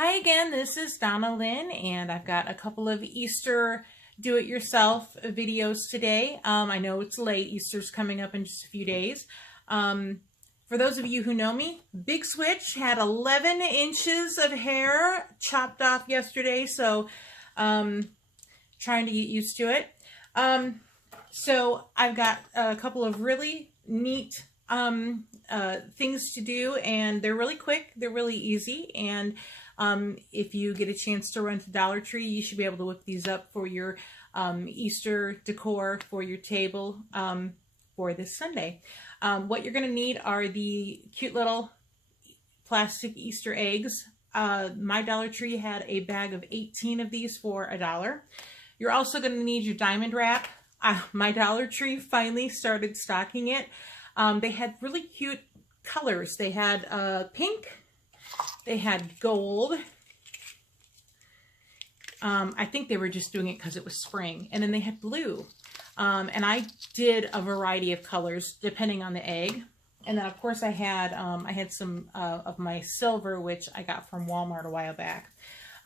Hi again, this is Donna Lynn, and I've got a couple of Easter do-it-yourself videos today. I know it's late. Easter's coming up in just a few days. For those of you who know me, Big Switch had 11 inches of hair chopped off yesterday, so trying to get used to it. So I've got a couple of really neat things to do, and they're really quick, they're really easy, and if you get a chance to run to Dollar Tree, you should be able to whip these up for your Easter decor for your table for this Sunday. What you're going to need are the cute little plastic Easter eggs. My Dollar Tree had a bag of 18 of these for $1. You're also going to need your diamond wrap. My Dollar Tree finally started stocking it. They had really cute colors. They had pink. They had gold. I think they were just doing it because it was spring. And then they had blue. And I did a variety of colors depending on the egg. And then of course I had some of my silver, which I got from Walmart a while back.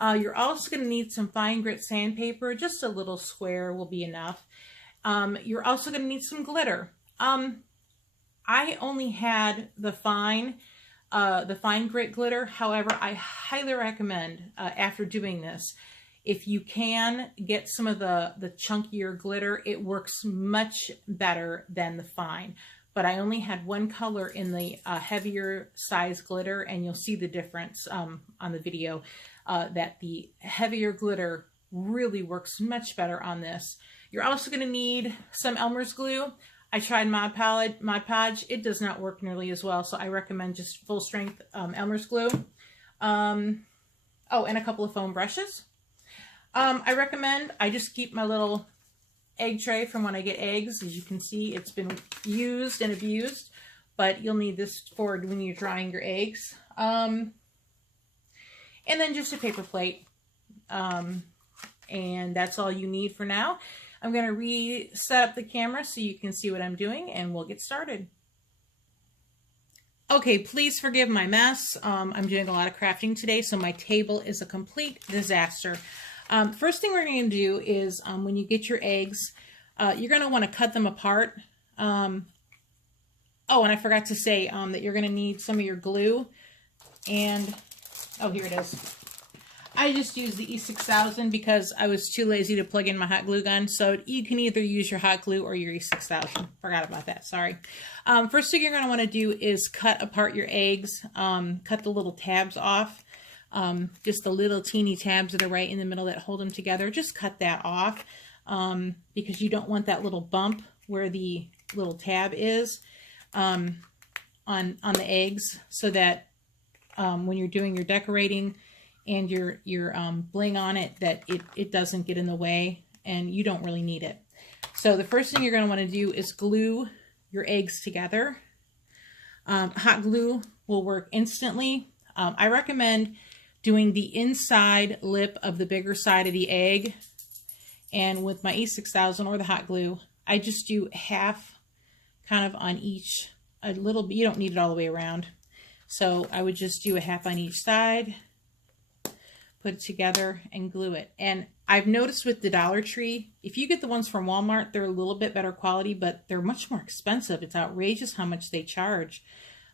You're also going to need some fine grit sandpaper. Just a little square will be enough. You're also going to need some glitter. I only had the fine grit glitter. However, I highly recommend after doing this, if you can get some of the chunkier glitter, it works much better than the fine. But I only had one color in the heavier size glitter, and you'll see the difference on the video that the heavier glitter really works much better on this. You're also going to need some Elmer's glue. I tried Mod Podge. It does not work nearly as well, so I recommend just full strength Elmer's glue. Oh, and a couple of foam brushes. I just keep my little egg tray from when I get eggs. As you can see, it's been used and abused, but you'll need this for when you're drying your eggs. And then just a paper plate. And that's all you need for now. I'm going to reset up the camera so you can see what I'm doing, and we'll get started. Okay, please forgive my mess. I'm doing a lot of crafting today, so my table is a complete disaster. First thing we're going to do is when you get your eggs, you're going to want to cut them apart. Oh, and I forgot to say that you're going to need some of your glue. And, oh, here it is. I just used the E6000 because I was too lazy to plug in my hot glue gun. So you can either use your hot glue or your E6000. Forgot about that, sorry. First thing you're going to want to do is cut apart your eggs. Cut the little tabs off. Just the little teeny tabs that are right in the middle that hold them together. Just cut that off because you don't want that little bump where the little tab is on the eggs, so that when you're doing your decorating and your bling on it, that it doesn't get in the way, and you don't really need it. So the first thing you're going to want to do is glue your eggs together. Hot glue will work instantly. I recommend doing the inside lip of the bigger side of the egg, and with my E6000 or the hot glue, I just do half kind of on each, a little bit. You don't need it all the way around. So I would just do a half on each side, put it together, and glue it. And I've noticed with the Dollar Tree, if you get the ones from Walmart, they're a little bit better quality, but they're much more expensive. It's outrageous how much they charge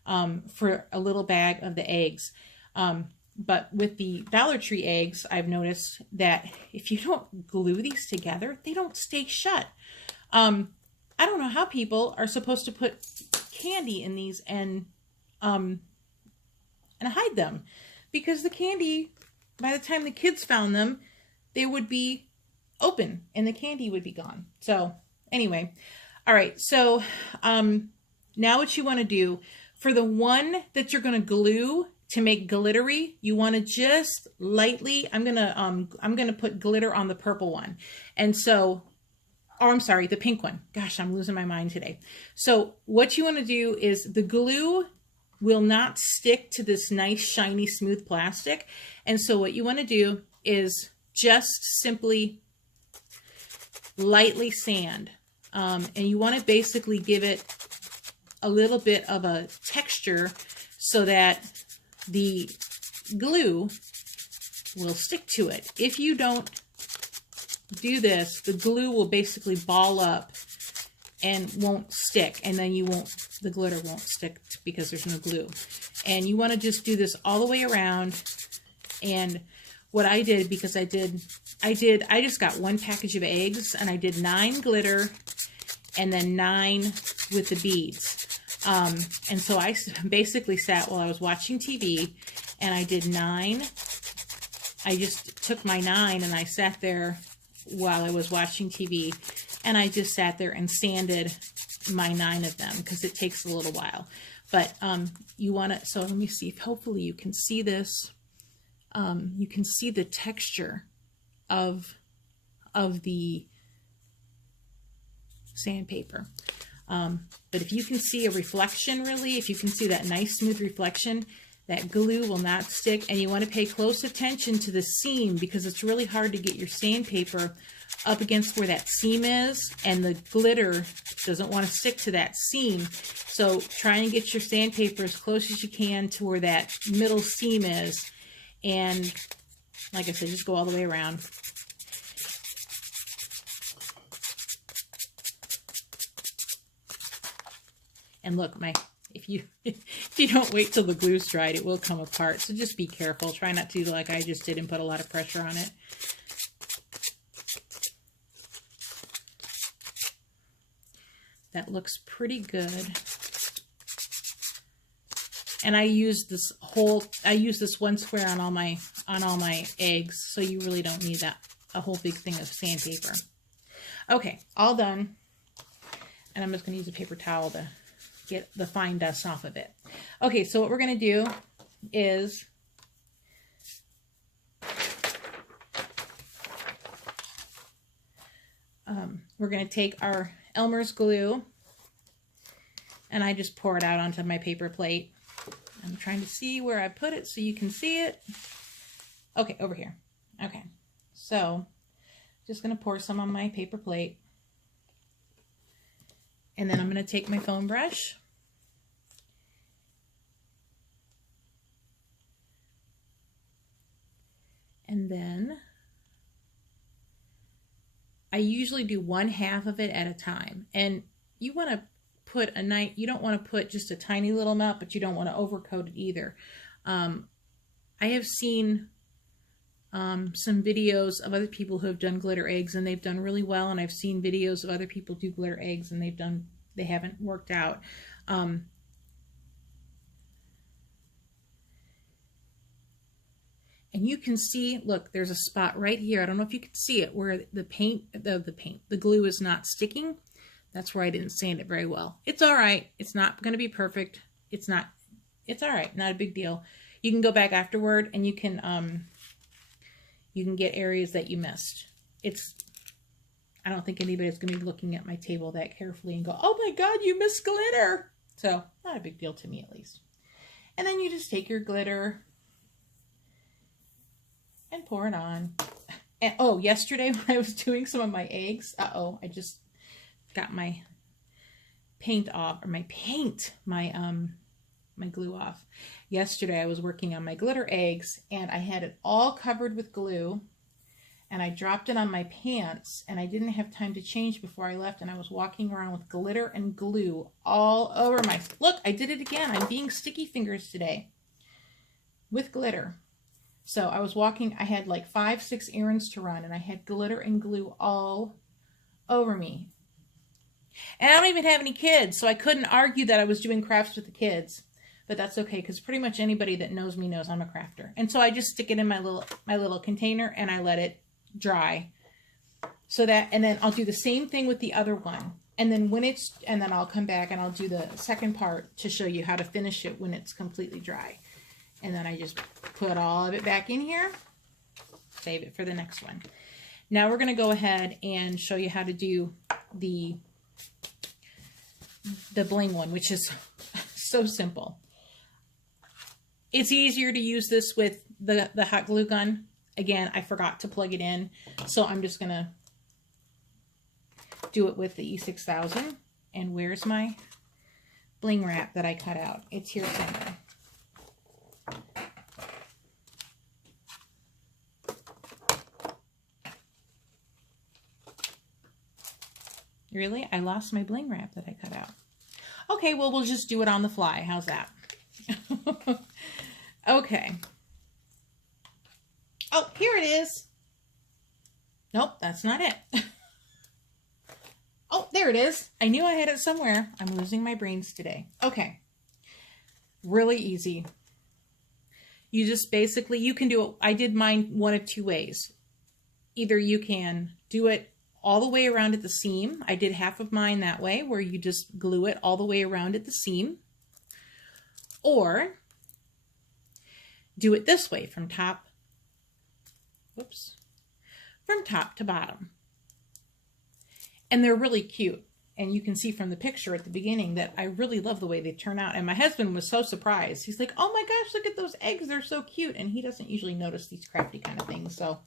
for a little bag of the eggs. But with the Dollar Tree eggs, I've noticed that if you don't glue these together, they don't stay shut. I don't know how people are supposed to put candy in these and hide them, because the candy, by the time the kids found them, they would be open and the candy would be gone. So anyway, all right. So now what you want to do for the one that you're going to glue to make glittery, you want to just lightly, I'm gonna put glitter on the purple one. And so, oh, I'm sorry, the pink one. Gosh, I'm losing my mind today. So what you want to do is the glue will not stick to this nice, shiny, smooth plastic. And so what you want to do is just simply lightly sand. And you want to basically give it a little bit of a texture so that the glue will stick to it. If you don't do this, the glue will basically ball up and won't stick, and then the glitter won't stick because there's no glue. And you want to just do this all the way around. And what I did, because I just got 1 package of eggs, and I did 9 glitter and then 9 with the beads. And so I basically sat while I was watching TV, and I did 9. I just took my 9 and I sat there while I was watching TV, and I just sat there and sanded my 9 of them because it takes a little while. But you want to, so let me see if hopefully you can see this. You can see the texture of the sandpaper. But if you can see a reflection, really, if you can see that nice smooth reflection, that glue will not stick. And you want to pay close attention to the seam, because it's really hard to get your sandpaper up against where that seam is, and the glitter doesn't want to stick to that seam. So try and get your sandpaper as close as you can to where that middle seam is. And like I said, just go all the way around. And look, if you don't wait till the glue's dried, it will come apart. So just be careful. Try not to do like I just did and put a lot of pressure on it. That looks pretty good. And I use this 1 square on all my eggs, so you really don't need a whole big thing of sandpaper. Okay, all done. And I'm just going to use a paper towel to get the fine dust off of it. Okay, so what we're going to do is we're going to take our Elmer's glue, and I just pour it out onto my paper plate. I'm trying to see where I put it so you can see it. Okay, over here. Okay, so just going to pour some on my paper plate. And then I'm going to take my foam brush. And then I usually do 1/2 of it at a time. And you want to put you don't want to put just a tiny little amount, but you don't want to overcoat it either. I have seen some videos of other people who have done glitter eggs, and they've done really well. And I've seen videos of other people do glitter eggs, and they haven't worked out. And you can see, look, there's a spot right here. I don't know if you can see it, where the glue is not sticking. That's where I didn't sand it very well. It's all right. It's not going to be perfect. It's all right. Not a big deal. You can go back afterward, and you can get areas that you missed. I don't think anybody's going to be looking at my table that carefully and go, oh my God, you missed glitter. So not a big deal to me, at least. And then you just take your glitter and pour it on. And oh, yesterday when I was doing some of my eggs, I just got my paint off, or my glue off. Yesterday I was working on my glitter eggs, and I had it all covered with glue, and I dropped it on my pants, and I didn't have time to change before I left, and I was walking around with glitter and glue all over my... Look, I did it again. I'm being sticky fingers today with glitter. So I was walking, I had like 5-6 errands to run, and I had glitter and glue all over me. And I don't even have any kids, so I couldn't argue that I was doing crafts with the kids. But that's okay, because pretty much anybody that knows me knows I'm a crafter. And so I just stick it in my little container, and I let it dry. So that, and then I'll do the same thing with the other one. And then and then I'll come back and I'll do the second part to show you how to finish it when it's completely dry. And then I just put all of it back in here, save it for the next one. Now we're going to go ahead and show you how to do the bling one, which is so simple. It's easier to use this with the hot glue gun. Again, I forgot to plug it in, so I'm just going to do it with the E6000. And where's my bling wrap that I cut out? It's here somewhere. Really? I lost my bling wrap that I cut out. Okay, well, we'll just do it on the fly. How's that? Okay. Oh, here it is. Nope, that's not it. Oh, there it is. I knew I had it somewhere. I'm losing my brains today. Okay. Really easy. You just basically, you can do it. I did mine one of two ways. Either you can do it all the way around at the seam. I did half of mine that way, where you just glue it all the way around at the seam. Or do it this way from top, whoops, from top to bottom. And they're really cute. And you can see from the picture at the beginning that I really love the way they turn out. And my husband was so surprised. He's like, oh my gosh, look at those eggs. They're so cute. And he doesn't usually notice these crafty kind of things. So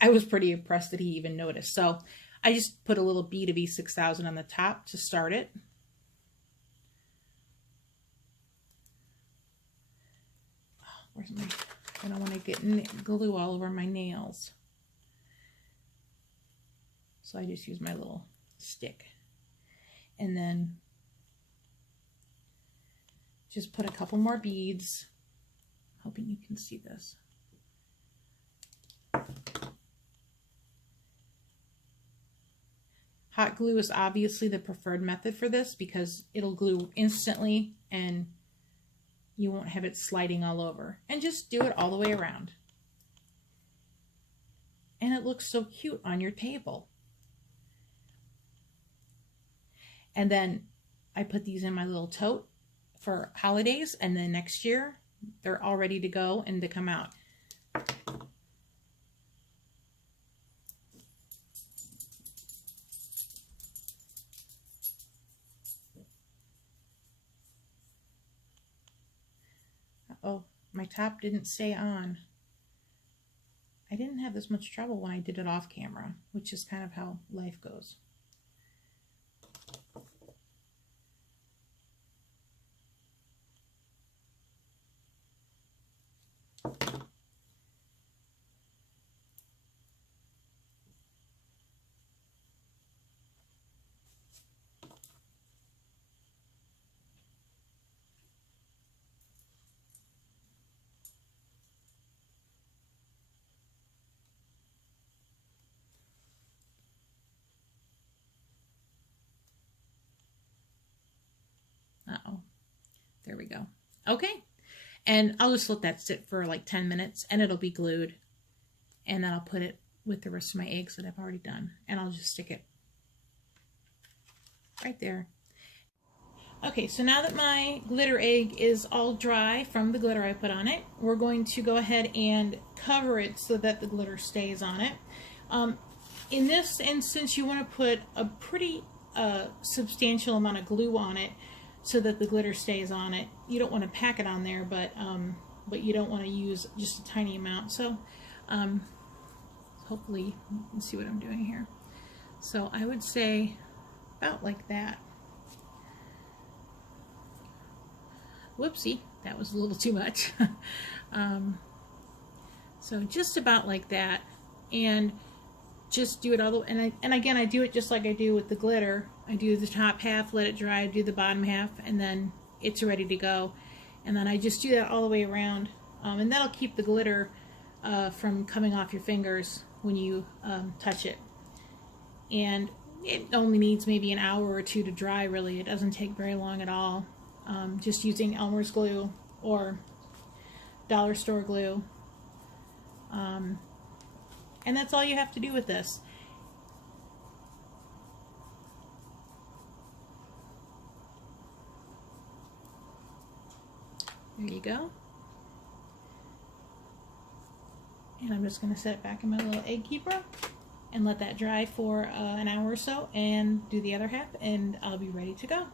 I was pretty impressed that he even noticed. So I just put a little bead of E6000 on the top to start it. Oh, where's my, I don't want to get glue all over my nails. So I just use my little stick. And then just put a couple more beads. Hoping you can see this. Hot glue is obviously the preferred method for this because it'll glue instantly and you won't have it sliding all over. And just do it all the way around. And it looks so cute on your table. And then I put these in my little tote for holidays, and then next year they're all ready to go and to come out. Uh-oh, my top didn't stay on. I didn't have this much trouble when I did it off camera, which is kind of how life goes. Uh-oh, there we go. Okay, and I'll just let that sit for like 10 minutes and it'll be glued. And then I'll put it with the rest of my eggs that I've already done. And I'll just stick it right there. Okay, so now that my glitter egg is all dry from the glitter I put on it, we're going to go ahead and cover it so that the glitter stays on it. In this instance, you want to put a pretty substantial amount of glue on it so that the glitter stays on it. You don't want to pack it on there, but you don't want to use just a tiny amount. So hopefully you can see what I'm doing here. So I would say about like that. Whoopsie, that was a little too much. So just about like that, and just do it all the way. And again, I do it just like I do with the glitter. I do the top half, let it dry, do the bottom half, and then it's ready to go. And then I just do that all the way around, and that'll keep the glitter from coming off your fingers when you touch it. And it only needs maybe an hour or two to dry, really. It doesn't take very long at all. Just using Elmer's glue or dollar store glue. And that's all you have to do with this. There you go. And I'm just going to set it back in my little egg keeper and let that dry for an hour or so and do the other half, and I'll be ready to go.